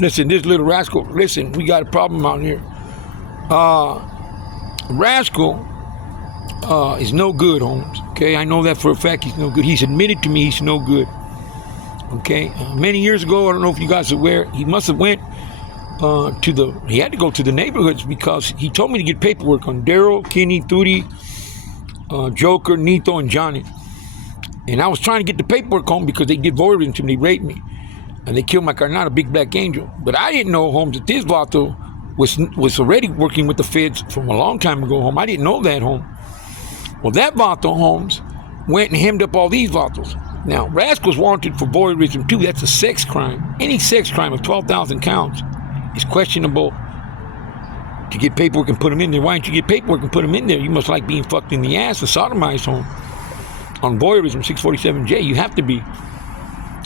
Listen, this little rascal, listen, we got a problem out here. Rascal is no good, Holmes. Okay, I know that for a fact. He's no good. He's admitted to me he's no good. Okay, many years ago, I don't know if you guys are aware, he must have went he had to go to the neighborhoods because he told me to get paperwork on Daryl, Kenny, Turi, Joker, Nito, and Johnny. And I was trying to get the paperwork home because they did voyeurism to me, they raped me. And they killed my carnal, a big black angel. But I didn't know, Holmes, that this vato was already working with the feds from a long time ago, Holmes. I didn't know that, Holmes. Well, that vato, Holmes, went and hemmed up all these vatos. Now, Rascal's wanted for voyeurism too. That's a sex crime. Any sex crime of 12,000 counts is questionable to get paperwork and put them in there. Why don't you get paperwork and put them in there? You must like being fucked in the ass and sodomized, Holmes. On voyeurism, 647J, you have to be.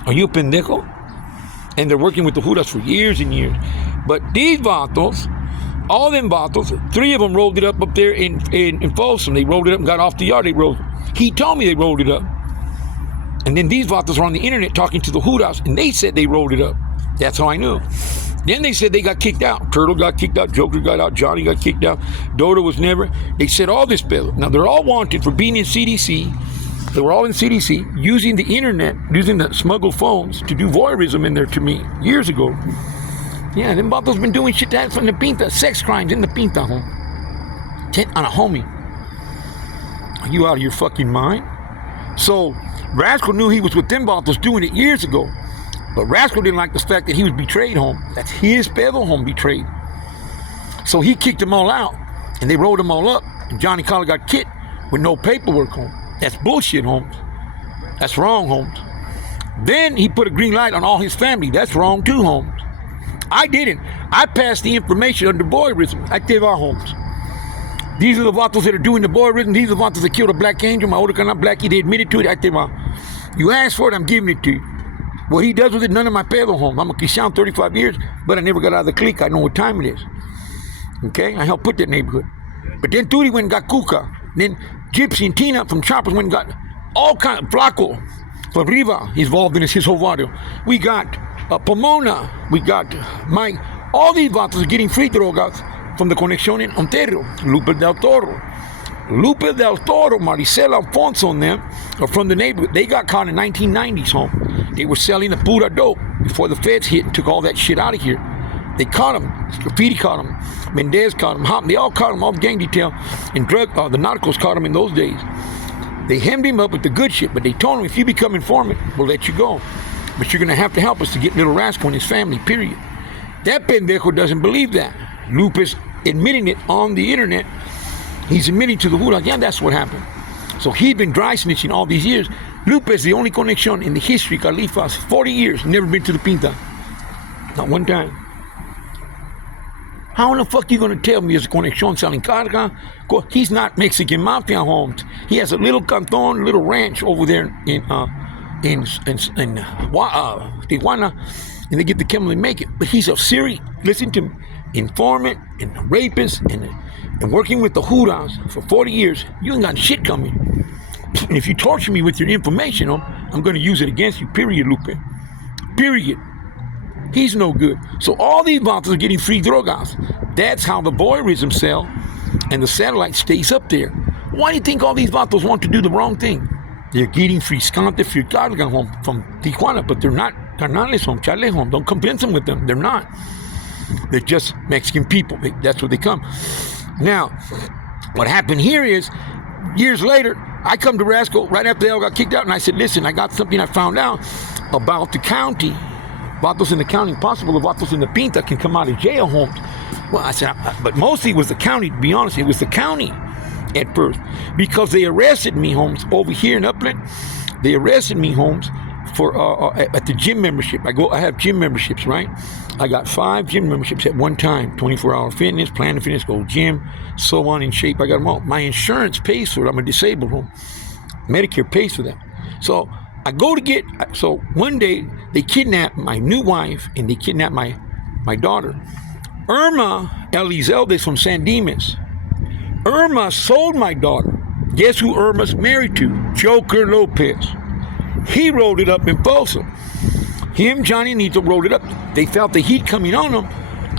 Are you a pendejo? And they're working with the Judas for years and years. But these vatos, all them vatos, 3 of them rolled it up there in Folsom. They rolled it up and got off the yard. He told me they rolled it up. And then these vatos were on the internet talking to the Judas, and they said they rolled it up. That's how I knew. Then they said they got kicked out. Turtle got kicked out. Joker got out. Johnny got kicked out. Dota was never. They said all this bill. Now they're all wanted for being in CDC. They were all in CDC, using the internet, using the smuggled phones to do voyeurism in there to me years ago. Yeah, them vatos been doing shit that from the Pinta, sex crimes in the Pinta, home. On a homie. Are you out of your fucking mind? So, Rascal knew he was with them vatos doing it years ago. But Rascal didn't like the fact that he was betrayed, home. That's his pedo, home, betrayed. So he kicked them all out, and they rolled them all up, and Johnny Collar got kicked with no paperwork, home. That's bullshit, Holmes. That's wrong, Holmes. Then he put a green light on all his family. That's wrong too, Holmes. I didn't. I passed the information under voyeurism. I gave our Holmes. These are the vatos that are doing the voyeurism. These are the vatos that killed a black angel. My older canal, Blackie, they admitted to it. I gave You asked for it, I'm giving it to you. What he does with it, none of my pedo, Holmes. I'm a Cristiano 35 years, but I never got out of the clique. I know what time it is. Okay? I helped put that neighborhood. But then Turi went and got Kuka. Then Gypsy and Tina from Choppers went and got all kind of Flaco from Riva involved in his whole video. We got Pomona. We got Mike. All these vatos are getting free drogas from the Conexión in Ontario. Lupe Del Toro. Lupe Del Toro, Maricela Alfonso and them are from the neighborhood. They got caught in 1990s, home. They were selling the pura dope before the feds hit and took all that shit out of here. They caught him. Graffiti caught him. Mendez caught him. Hop, they all caught him. All the gang detail and the narcos caught him in those days. They hemmed him up with the good shit, but they told him, if you become informant, we'll let you go. But you're going to have to help us to get Little Rascal and his family, period. That pendejo doesn't believe that. Lupe's admitting it on the internet. He's admitting to the Huda, yeah, that's what happened. So he'd been dry snitching all these years. Lupe is the only connection in the history, Califas, 40 years, never been to the Pinta. Not one time. How in the fuck are you going to tell me there's a connection selling carga? He's not Mexican mafia, Holmes. He has a little canton, little ranch over there in Tijuana, and they get the chemical and make it. But he's a serious, listen to me, informant and rapist and working with the Judas for 40 years. You ain't got shit coming. And if you torture me with your information, I'm going to use it against you, period, Lupe. Period. He's no good. So all these vatos are getting free drogas. That's how the voyeurism cell and the satellite stays up there. Why do you think all these vatos want to do the wrong thing? They're getting free scante, free carga home from Tijuana, but they're not carnales home, chale home. Don't convince them with them. They're not. They're just Mexican people. That's what they come. Now, what happened here is, years later, I come to Rascal right after they all got kicked out, and I said, listen, I got something I found out about the county. Vatos in the county, possible the vatos in the Pinta can come out of jail, Holmes. Well, I said, but mostly it was the county, to be honest. It was the county at first. Because they arrested me, Holmes, over here in Upland. They arrested me, Holmes, for at the gym membership. I have gym memberships, right? I got 5 gym memberships at one time. 24-hour fitness, Planet Fitness, Gold Gym, so on in shape. I got them all. My insurance pays for it. I'm a disabled home. Medicare pays for that. So I go to get, so one day they kidnapped my new wife and they kidnapped my daughter. Irma Elizalde from San Dimas. Irma sold my daughter. Guess who Irma's married to? Joker Lopez. He rolled it up in Folsom. Him, Johnny, and Nito rolled it up. They felt the heat coming on them.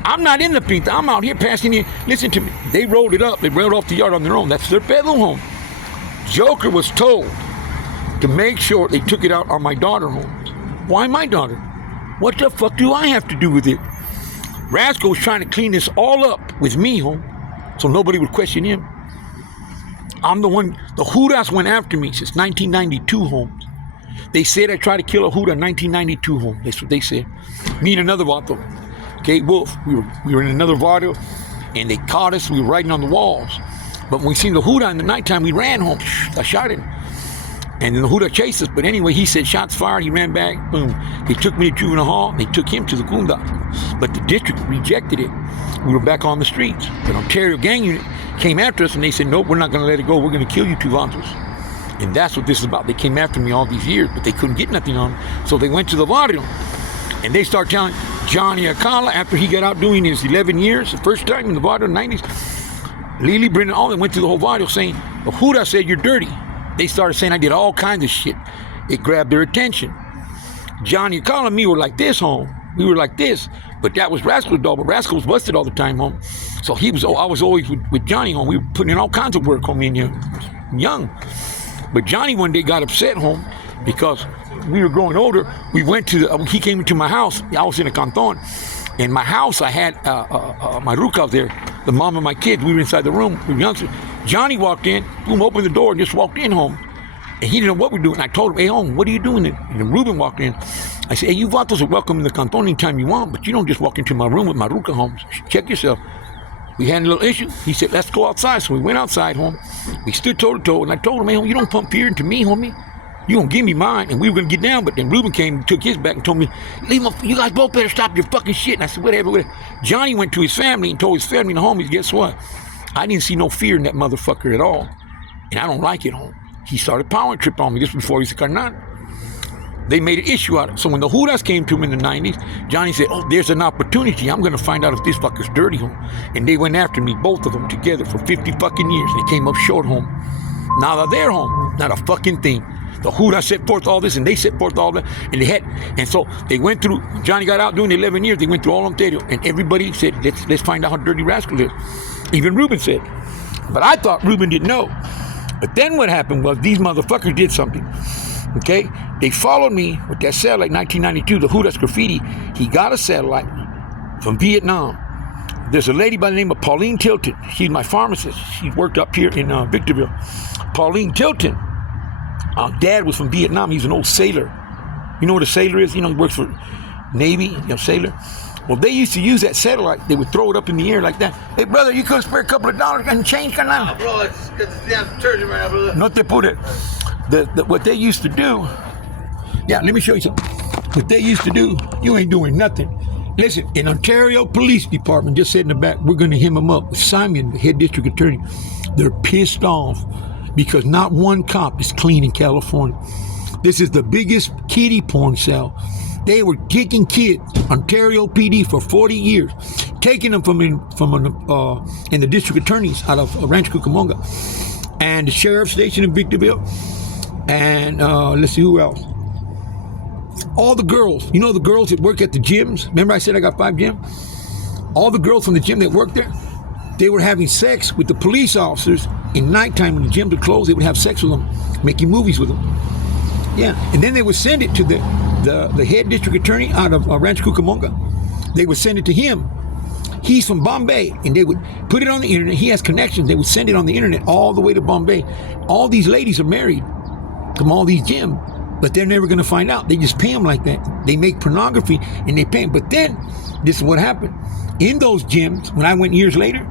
I'm not in the Pinta. I'm out here passing in. Listen to me. They rolled it up. They rolled off the yard on their own. That's their pedal home. Joker was told to make sure they took it out on my daughter home. Why my daughter? What the fuck do I have to do with it? Rascal was trying to clean this all up with me home, so nobody would question him. I'm the one. The Hoodas went after me since 1992 home. They said I tried to kill a Hooda in 1992 home. That's what they said. Me and another Vato. Okay, Wolf, we were in another Vato, and they caught us. We were riding on the walls. But when we seen the Hooda in the nighttime, we ran home. I shot him. And then the Hooda chased us. But anyway, he said, shots fired. He ran back. Boom. They took me to juvenile hall. They took him to the Gunda. But the district rejected it. We were back on the streets. But Ontario Gang Unit came after us, and they said, nope, we're not going to let it go. We're going to kill you two Vatos. And that's what this is about. They came after me all these years, but they couldn't get nothing on me. So they went to the barrio. And they start telling Johnny Acala, after he got out doing his 11 years, the first time in the barrio in the 90s, Lily, Brendan, all them went to the whole barrio saying, the Hooda said you're dirty. They started saying I did all kinds of shit. It grabbed their attention. Johnny Acala and me were like this home. We were like this. But that was Rascal's dog. But Rascal was busted all the time home. So I was always with Johnny home. We were putting in all kinds of work home in young. But Johnny one day got upset home because we were growing older. We went to, he came into my house. I was in a canton. In my house, I had my Ruka there, the mom of my kids. We were inside the room. We were youngsters. Johnny walked in, boom, opened the door, and just walked in home. And he didn't know what we were doing. I told him, hey, home, what are you doing? And then Ruben walked in. I said, hey, you Vatos are welcome in the canton anytime you want, but you don't just walk into my room with my Ruka home. Check yourself. We had a little issue. He said, let's go outside. So we went outside, home. We stood toe to toe, and I told him, man, you don't pump fear into me, homie. You gonna give me mine. And we were gonna get down, but then Ruben came and took his back and told me, you guys both better stop your fucking shit. And I said, whatever. Johnny went to his family and told his family and the homies, guess what? I didn't see no fear in that motherfucker at all. And I don't like it, home. He started power trip on me just before he was a carnal. They made an issue out of it. So when the Hoodas came to him in the 90s, Johnny said, oh, there's an opportunity. I'm going to find out if this fucker's dirty, home. And they went after me, both of them together, for 50 fucking years. They came up short, home. Now they're there, home. Not a fucking thing. The Hoodas set forth all this, and they set forth all that. And so they went through, Johnny got out doing 11 years. They went through all Ontario. And everybody said, let's find out how dirty Rascal is. Even Ruben said. But I thought Ruben didn't know. But then what happened was these motherfuckers did something. Okay, they followed me with that satellite, 1992, the Hoodas Graffiti. He got a satellite from Vietnam. There's a lady by the name of Pauline Tilton. She's my pharmacist. She worked up here in Victorville. Pauline Tilton, dad was from Vietnam. He's an old sailor. You know what a sailor is? You know, he works for Navy, sailor. Well, they used to use that satellite. They would throw it up in the air like that. Hey, brother, you could spare a couple of dollars and change, carnal? Bro, it's damn detergent right now, brother. No te put what they used to do, let me show you something. What they used to do, you ain't doing nothing. Listen, in Ontario Police Department, just said in the back, we're going to hem them up with Simon, the head district attorney. They're pissed off because not one cop is clean in California. This is the biggest kiddie porn cell. They were kicking kids, Ontario PD, for 40 years, taking them from the district attorneys out of Rancho Cucamonga and the sheriff's station in Victorville. And let's see who else. All the girls, you know the girls that work at the gyms? Remember I said I got 5 gyms? All the girls from the gym that worked there, they were having sex with the police officers in nighttime when the gyms were closed. They would have sex with them, making movies with them. Yeah, and then they would send it to the head district attorney out of Rancho Cucamonga. They would send it to him. He's from Bombay, and they would put it on the internet. He has connections. They would send it on the internet all the way to Bombay. All these ladies are married from all these gyms, but they're never going to find out. They just pay them like that. They make pornography, and they pay them. But then, this is what happened. In those gyms, when I went years later,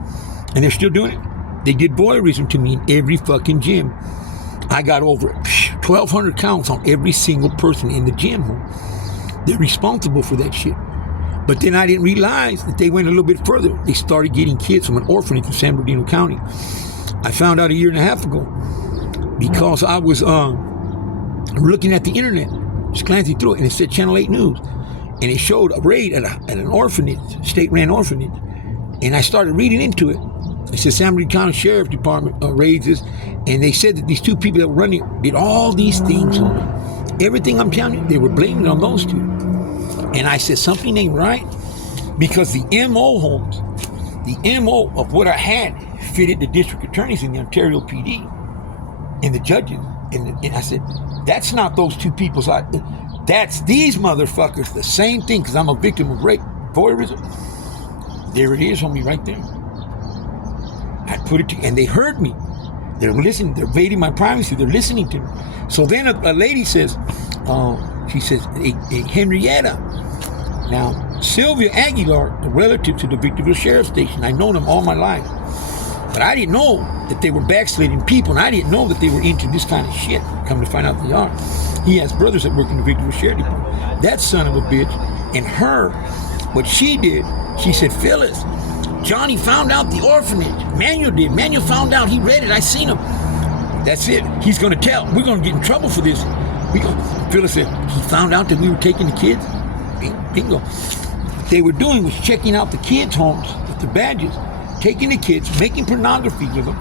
and they're still doing it, they did voyeurism to me in every fucking gym. I got over 1,200 counts on every single person in the gym. They're responsible for that shit. But then I didn't realize that they went a little bit further. They started getting kids from an orphanage in San Bernardino County. I found out a year and a half ago because I was looking at the internet, just glancing through it, and it said Channel 8 News. And it showed a raid at an orphanage, state-ran orphanage. And I started reading into it. It said San Bernardino County Sheriff Department raids this. And they said that these two people that were running did all these things. Everything I'm telling you, they were blaming it on those two. And I said, something ain't right. Because the MO, Holmes, the MO of what I had fitted the district attorneys in the Ontario PD and the judges. And I said, that's not those two people's. That's these motherfuckers. The same thing, because I'm a victim of rape, voyeurism. There it is, homie, right there. I put it to, and they heard me. They're listening. They're invading my privacy. They're listening to me. So then a lady says, she says, hey, Henrietta. Now, Sylvia Aguilar, a relative to the Victorville Sheriff Station, I've known them all my life. But I didn't know that they were backsliding people, and I didn't know that they were into this kind of shit. Come to find out they are. He has brothers that work in the Victorville Sheriff Department. That son of a bitch, and her, what she did, she said, Phyllis, Johnny found out the orphanage. Manuel did. Manuel found out. He read it. I seen him. That's it. He's going to tell. We're going to get in trouble for this. Phyllis said, he found out that we were taking the kids. Bingo. What they were doing was checking out the kids' homes with their badges, taking the kids, making pornography with them,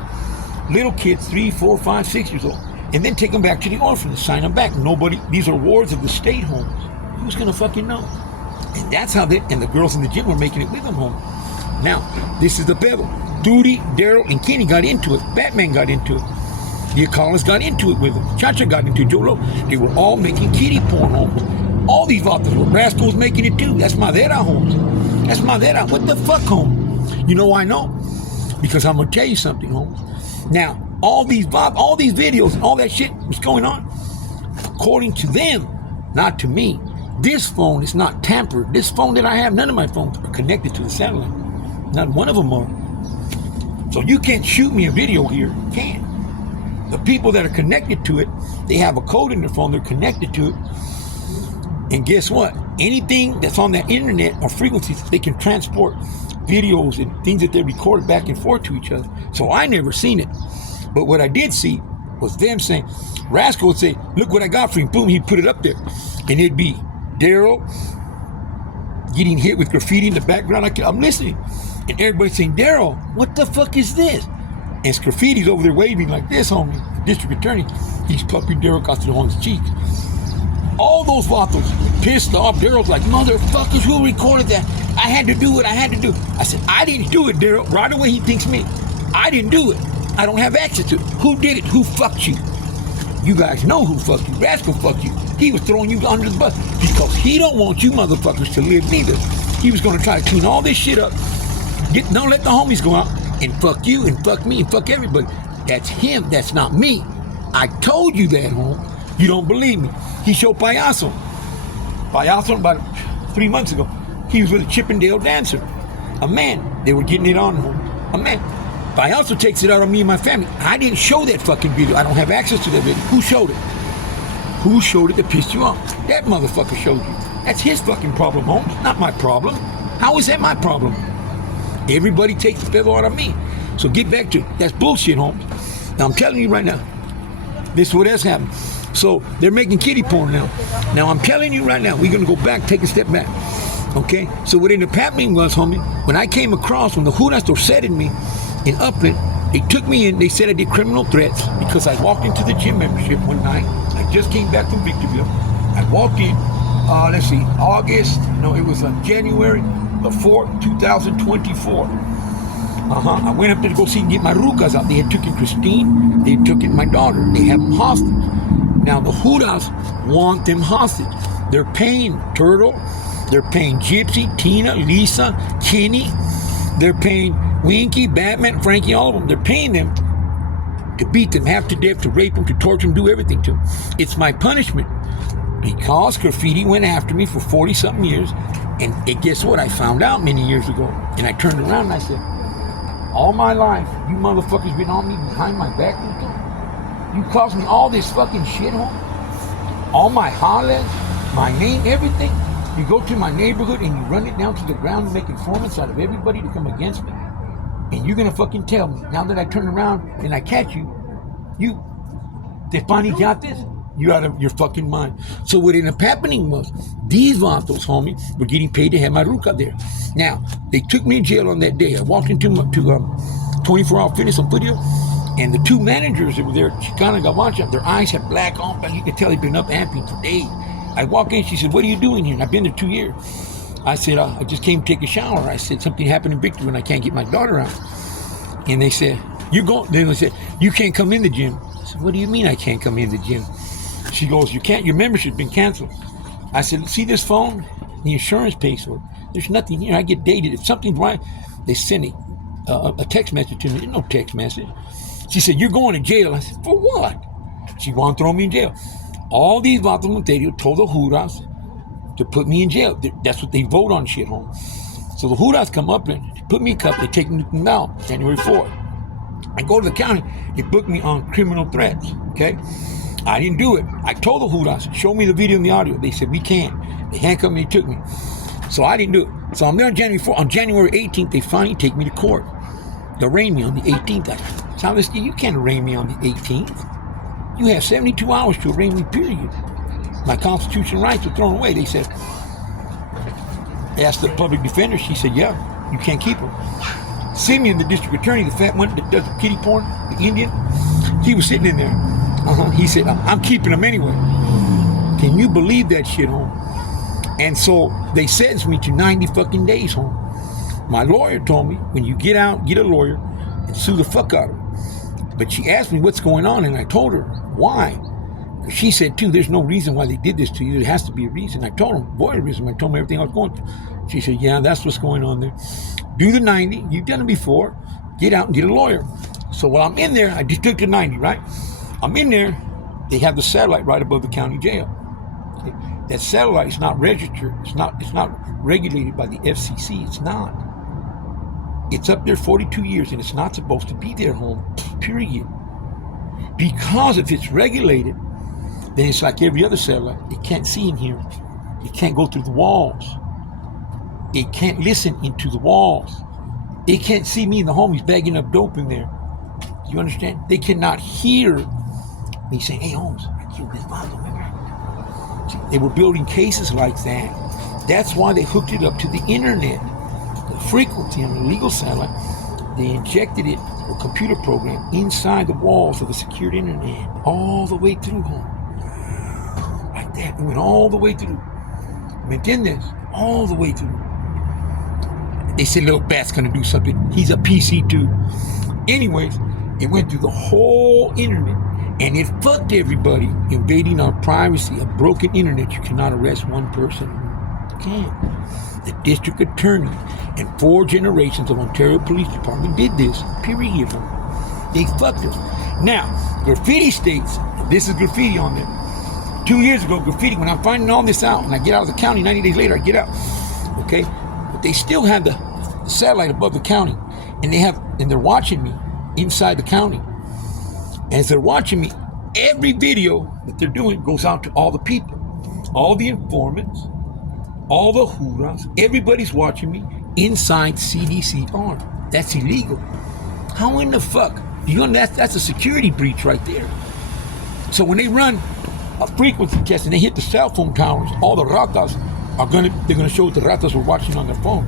little kids, 3, 4, 5, 6 years old, and then take them back to the orphanage, sign them back. Nobody, these are wards of the state homes. Who's going to fucking know? And that's how and the girls in the gym were making it with them home. Now, this is the pebble. Duty, Daryl, and Kenny got into it. Batman got into it. The Acalas got into it with them. Chacha got into it. Jolo. They were all making kiddie porn homes. All these vatos were. Rascal was making it too. That's Madera homes. That's Madera. What the fuck, home? You know why I know? Because I'm going to tell you something, homes. Now, all these videos, all that shit was going on, according to them, not to me. This phone is not tampered. This phone that I have, none of my phones are connected to the satellite. Not one of them are. So you can't shoot me a video here. You can't. The people that are connected to it, they have a code in their phone. They're connected to it. And guess what? Anything that's on that internet or frequencies, they can transport videos and things that they recorded back and forth to each other. So I never seen it. But what I did see was them saying, Rascal would say, look what I got for you. Boom, he'd put it up there. And it'd be Daryl getting hit with graffiti in the background. I'm listening. And everybody's saying, Daryl, what the fuck is this? And graffiti's over there waving like this, homie. The district attorney, he's pumping Daryl Costello on his cheeks. All those vatos pissed off. Daryl's like, motherfuckers, who recorded that? I had to do what I had to do. I said, I didn't do it, Daryl. Right away, he thinks me. I didn't do it. I don't have access to it. Who did it? Who fucked you? You guys know who fucked you. Rascal fucked you. He was throwing you under the bus because he don't want you motherfuckers to live neither. He was going to try to clean all this shit up. Don't let the homies go out and fuck you and fuck me and fuck everybody. That's him. That's not me. I told you that, home. You don't believe me. He showed Payaso. Payaso, about 3 months ago, he was with a Chippendale dancer. A man. They were getting it on home. A man. Payaso takes it out on me and my family. I didn't show that fucking video. I don't have access to that video. Who showed it? Who showed it that pissed you off? That motherfucker showed you. That's his fucking problem, Holmes. Not my problem. How is that my problem? Everybody takes the feather out of me. So get back to it. That's bullshit, Holmes. Now I'm telling you right now, this is what has happened. So they're making kiddie porn now. Now I'm telling you right now, we're going to go back, take a step back. Okay? So what ended up happening was, homie, when I came across, when the Judas said in me in Upland, they took me in, they said I did criminal threats because I walked into the gym membership one night. I just came back from Victorville. I walked in, it was January the 4th, 2024. I went up there to go see and get my rucas out. They had taken Christine, they had taken my daughter. They have them hostage. Now the Judas want them hostage. They're paying Turtle, they're paying Gypsy, Tina, Lisa, Kenny, they're paying Winky, Batman, Frankie, all of them. They're paying them to beat them half to death, to rape them, to torture them, do everything to them. It's my punishment. Because graffiti went after me for 40-something years, and guess what? I found out many years ago, and I turned around and I said, all my life, you motherfuckers been on me behind my back, you caused me all this fucking shit, home. All my hollers, my name, everything. You go to my neighborhood and you run it down to the ground and make informants out of everybody to come against me. And you're gonna fucking tell me, now that I turn around and I catch you, they finally got this? You're out of your fucking mind. So what ended up happening was, these vatos, homie, were getting paid to have my ruca there. Now, they took me in jail on that day. I walked into 24-hour fitness on video, and the two managers that were there, Chicana and Gavancha, their eyes had black on, but you could tell they'd been up amping for days. I walk in, she said, what are you doing here? And I've been there 2 years. I said, I just came to take a shower. I said, something happened in Victory and I can't get my daughter out. And they said, then they said, you can't come in the gym. I said, what do you mean I can't come in the gym? She goes, you can't, your membership's been canceled. I said, see this phone? The insurance pays for it. There's nothing here. I get dated. If something's wrong, they send a text message to me. There's no text message. She said, you're going to jail. I said, for what? She wanted to throw me in jail. All these Vatos Monterios told the Juras to put me in jail. That's what they vote on shit home. So the Juras come up and put me in cuffs. They take me out January 4th. I go to the county. They book me on criminal threats. Okay? I didn't do it. I told the Juras, show me the video and the audio. They said, we can't. They handcuffed me and took me. So I didn't do it. So I'm there on January 4th. On January 18th, they finally take me to court. They arraign me on the 18th. I said, you can't arraign me on the 18th. You have 72 hours to arraign me, period. My constitutional rights were thrown away. They said, asked the public defender. She said, yeah, you can't keep her. Simeon, the district attorney, the fat one that does the kiddie porn, the Indian, he was sitting in there. He said, I'm keeping him anyway. Can you believe that shit, home? And so they sentenced me to 90 fucking days, home. My lawyer told me, when you get out, get a lawyer and sue the fuck out of her. But she asked me what's going on, and I told her why. She said, too, there's no reason why they did this to you. There has to be a reason. I told her, voyeurism. I told her everything I was going through. She said, yeah, that's what's going on there. Do the 90. You've done it before. Get out and get a lawyer. So while I'm in there, I just took the 90, right? I'm in there. They have the satellite right above the county jail. Okay? That satellite is not registered. It's not regulated by the FCC. It's not. It's up there 42 years, and it's not supposed to be there, home, period. Because if it's regulated, then it's like every other satellite. It can't see in here. It can't go through the walls. It can't listen into the walls. It can't see me and the homies bagging up dope in there. You understand? They cannot hear me saying, hey, Holmes, I killed this Vato, remember? See, they were building cases like that. That's why they hooked it up to the internet. The frequency on the legal satellite, they injected it, a computer program, inside the walls of the secured internet, all the way through, home. Like that. It went all the way through. ¿Me entiendes? All the way through. They said Little Bat's gonna do something. He's a PC too. Anyways, it went through the whole internet, and it fucked everybody, invading our privacy. A broken internet, you cannot arrest one person. You can't. The district attorney and 4 generations of Ontario Police Department did this, period. They fucked us. Now, graffiti states, this is graffiti on there. 2 years ago, graffiti, when I'm finding all this out, and I get out of the county, 90 days later, I get out, okay? But they still have the satellite above the county, and they're watching me inside the county. And as they're watching me, every video that they're doing goes out to all the people, all the informants, all the Juras, everybody's watching me inside CDCR. That's illegal. How in the fuck? That's a security breach right there. So when they run a frequency test and they hit the cell phone towers, all the ratas they're gonna show what the ratas were watching on their phone.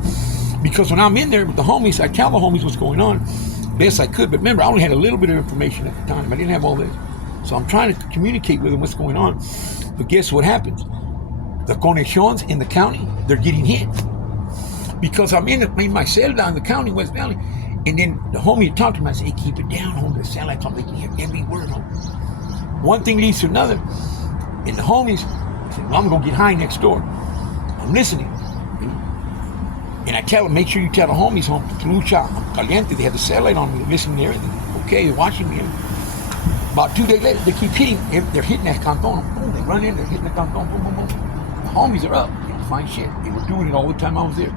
Because when I'm in there with the homies, I tell the homies what's going on best I could. But remember, I only had a little bit of information at the time. I didn't have all this. So I'm trying to communicate with them what's going on. But guess what happens? The conexiones in the county, they're getting hit. Because I'm in my cell down in the county, West Valley. And then the homie talked to me, I said, hey, keep it down, homie. The satellite's on, they can hear every word, homie. One thing leads to another. And the homies said, well, I'm going to get high next door. I'm listening. And I tell them, make sure you tell the homies home, Lucha, I'm caliente, they have the satellite on me, they're listening to everything. Okay, they're watching me. About 2 days later, they keep hitting, they're hitting that canton. Boom, they run in, they're hitting the canton, boom, boom, boom. The homies are up, they can find shit. They were doing it all the time I was there,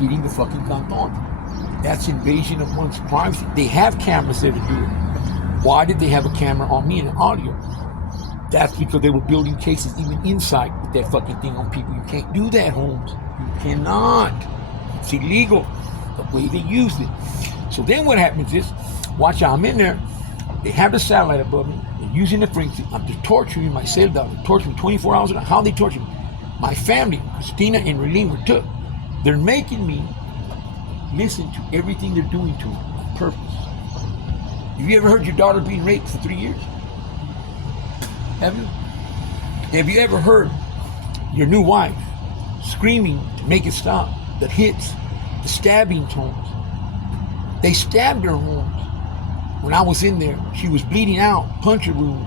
hitting the fucking canton. That's invasion of one's privacy. They have cameras there to do it. Why did they have a camera on me and an audio? That's because they were building cases even inside with that fucking thing on people. You can't do that, Holmes. You cannot. It's illegal, the way they used it. So then what happens is, watch out, I'm in there, they have the satellite above me, they're using the frequency, I'm just torturing my cell dog, they're torturing me 24 hours a day. How they torture me? My family, Christina and Relene, were took. They're making me listen to everything they're doing to me on purpose. Have you ever heard your daughter being raped for 3 years? Have you? Have you ever heard your new wife, screaming to make it stop. The hits, the stabbings, Holmes. They stabbed her, Holmes. When I was in there, she was bleeding out, puncture wound,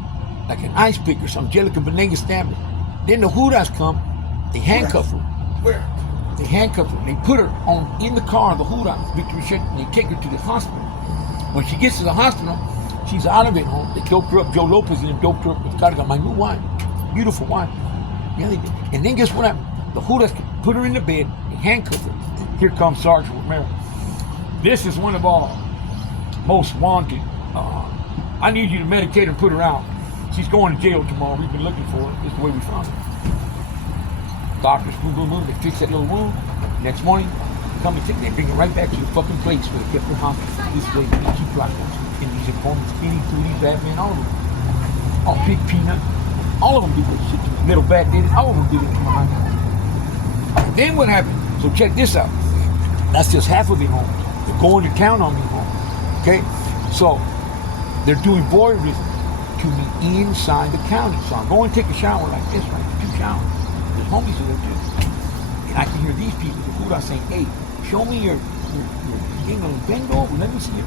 like an ice pick or some Angelica Venegas stabbed her. Then the Judas come, they handcuff her. Where? They handcuff her. They put her in the car, the Judas, Victory Shit, and they take her to the hospital. When she gets to the hospital, she's out of it, home. They doped her up. Joe Lopez and them doped her up with carga. My new wife, beautiful wife. Yeah, they did. And then guess what happened? The Judas put her in the bed and handcuffed her. And here comes Sergeant Romero. This is one of our most wanted. I need you to medicate her and put her out. She's going to jail tomorrow. We've been looking for her. This is the way we found her. Doctors, boom, boom, boom. They fix that little wound. Next morning, come and they bring her right back to the fucking place where they kept her hospital. This way, they keep blackouts. And these opponents, Skinny, Tootie, Batman, all of them. Oh, Big Peanut. All of them did this shit to me. Little Bat did it. All of them did it to my house. Then what happened? So check this out. That's just half of it, home. They're going to town on me, home. Okay? So, they're doing voyeurism to me inside the county. So I'm going to take a shower like this, right? 2 showers. There's homies in there too. And I can hear these people, the food are saying, hey, show me your thing on bend over, let me see it.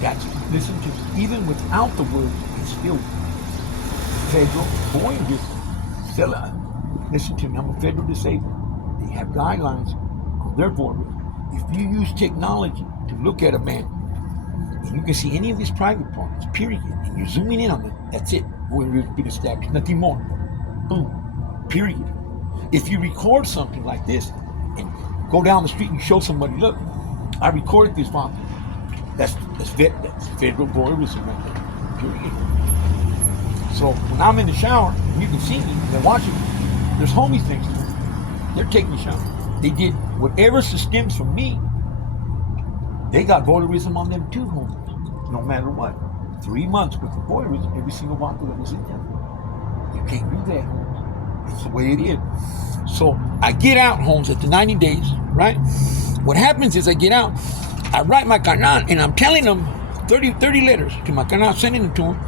That's, listen to me. Even without the words, it's still federal voyeurism. Still, listen to me, I'm a federal disabled. They have guidelines on their voyeurism. If you use technology to look at a man, and you can see any of his private parts, period, and you're zooming in on them, that's it. Voyeurism been established, nothing more. Boom. Period. If you record something like this and go down the street and show somebody, look, I recorded this font. That's federal voyeurism right there. Period. So when I'm in the shower, you can see me, they're watching me. There's homies next to me. They're taking a shower. They did whatever stems from me. They got voyeurism on them too, homies. No matter what. 3 months with the voyeurism, every single one that was in there. You can't do that, homies. It's the way it is. So I get out, Holmes, at the 90 days, right? What happens is I get out, I write my carnal, and I'm telling them 30 letters to my carnal, sending them to him.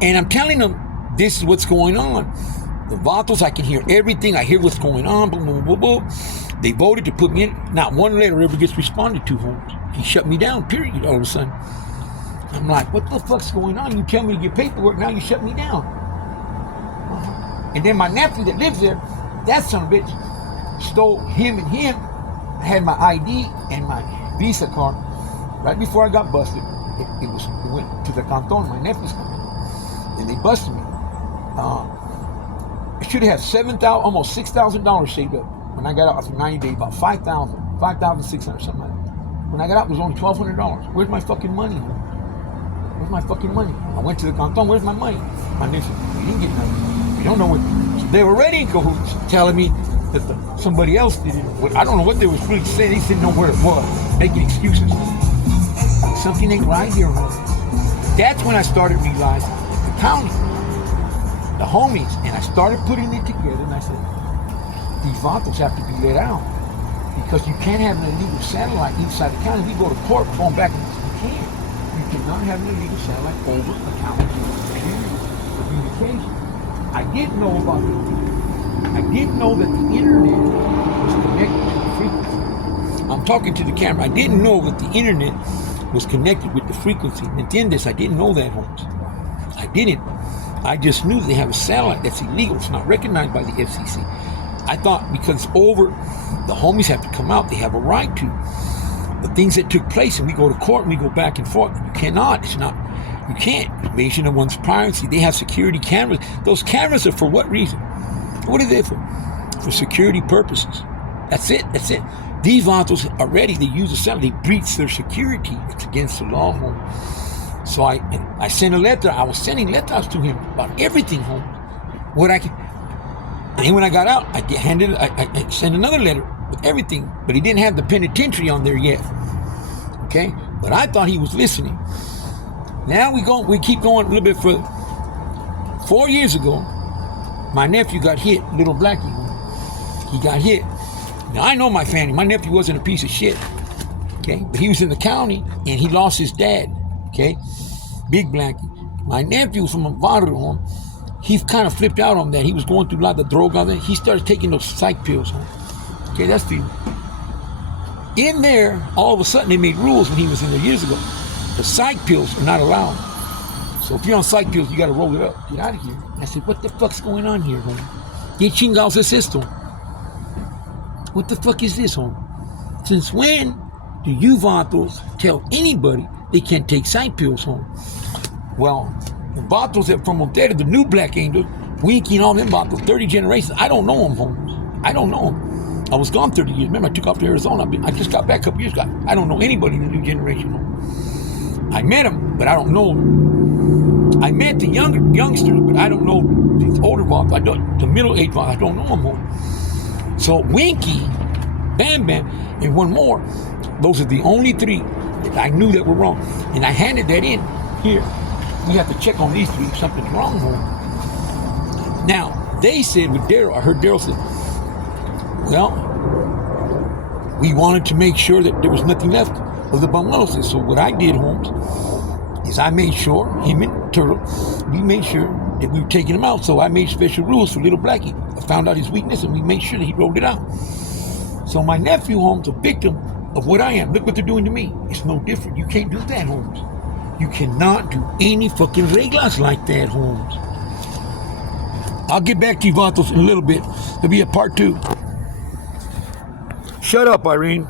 And I'm telling them this is what's going on. The Vatos, I can hear everything. I hear what's going on. Boom, boom, boom, boom. They voted to put me in. Not one letter ever gets responded to, Holmes. He shut me down, period, all of a sudden. I'm like, what the fuck's going on? You tell me to get paperwork, now you shut me down. And then my nephew that lives there, that son of a bitch, stole him. I had my ID and my Visa card. Right before I got busted, it went to the canton, my nephew's company. And they busted me. I should have almost $6,000 saved up. When I got out after 90 days, about $5,600, something like that. When I got out, it was only $1,200. Where's my fucking money? Where's my fucking money? I went to the canton, where's my money? My nephew, we didn't get nothing. You don't know what, so they were already in cahoots telling me that somebody else did it. I don't know what they was really saying. They didn't know where it was, making excuses. Something ain't right here, homie. That's when I started realizing the county, the homies, and I started putting it together, and I said, these Vatos have to be let out because you can't have an illegal satellite inside the county. We go to court, going back and you can't. You cannot have an illegal satellite over a county for communication. I didn't know about it. I didn't know that the internet was connected to the frequency. I'm talking to the camera. I didn't know that the internet was connected with the frequency. And in this, I didn't know that, Holmes. I didn't. I just knew they have a satellite that's illegal. It's not recognized by the FCC. I thought because it's over, the homies have to come out. They have a right to. The things that took place, and we go to court and we go back and forth. You cannot. It's not. You can't. Invasion of one's privacy. They have security cameras. Those cameras are for what reason? What are they for? For security purposes. That's it. That's it. These Vatos already, they use the satellite. They breach their security. It's against the law, home. So I sent a letter. I was sending letters to him about everything, home. What I could. And then when I got out, I sent another letter with everything, but he didn't have the penitentiary on there yet. Okay? But I thought he was listening. Now we keep going a little bit further. 4 years ago, my nephew got hit, little Blackie. He got hit. Now I know my family. My nephew wasn't a piece of shit. Okay? But he was in the county and he lost his dad. Okay? Big Blackie. My nephew from a barrio home, he kind of flipped out on that. He was going through a lot of droga. Then he started taking those psych pills. Okay, that's the. In there, all of a sudden they made rules when he was in there years ago. The psych pills are not allowed. So if you're on psych pills, you got to roll it up. Get out of here. I said, what the fuck's going on here, homie? ¿Qué chingados es esto? What the fuck is this, homie? Since when do you vatos tell anybody they can't take psych pills, homie? Well, the vatos that from Montero, the new Black Angels, Winky and all them vatos, 30 generations, I don't know them, homies. I don't know them. I was gone 30 years. Remember, I took off to Arizona. I just got back a couple years ago. I don't know anybody in the new generation, homie. I met them, but I don't know them. I met the youngsters, but I don't know the older vatos. I don't, the middle-aged vatos, I don't know them, homie. So Winky, Bam Bam, and one more, those are the only three that I knew that were wrong. And I handed that in here. We have to check on these three if something's wrong with them. Now, they said with Daryl, I heard Daryl say, well, we wanted to make sure that there was nothing left of the Banuelos. So what I did, Holmes, is I made sure, him and Turtle, we made sure that we were taking him out. So I made special rules for little Blackie. I found out his weakness and we made sure that he rolled it out. So my nephew, Holmes, a victim of what I am. Look what they're doing to me. It's no different. You can't do that, Holmes. You cannot do any fucking reglas like that, Holmes. I'll get back to you, vatos, in a little bit. There'll be a part 2. Shut up, Irene.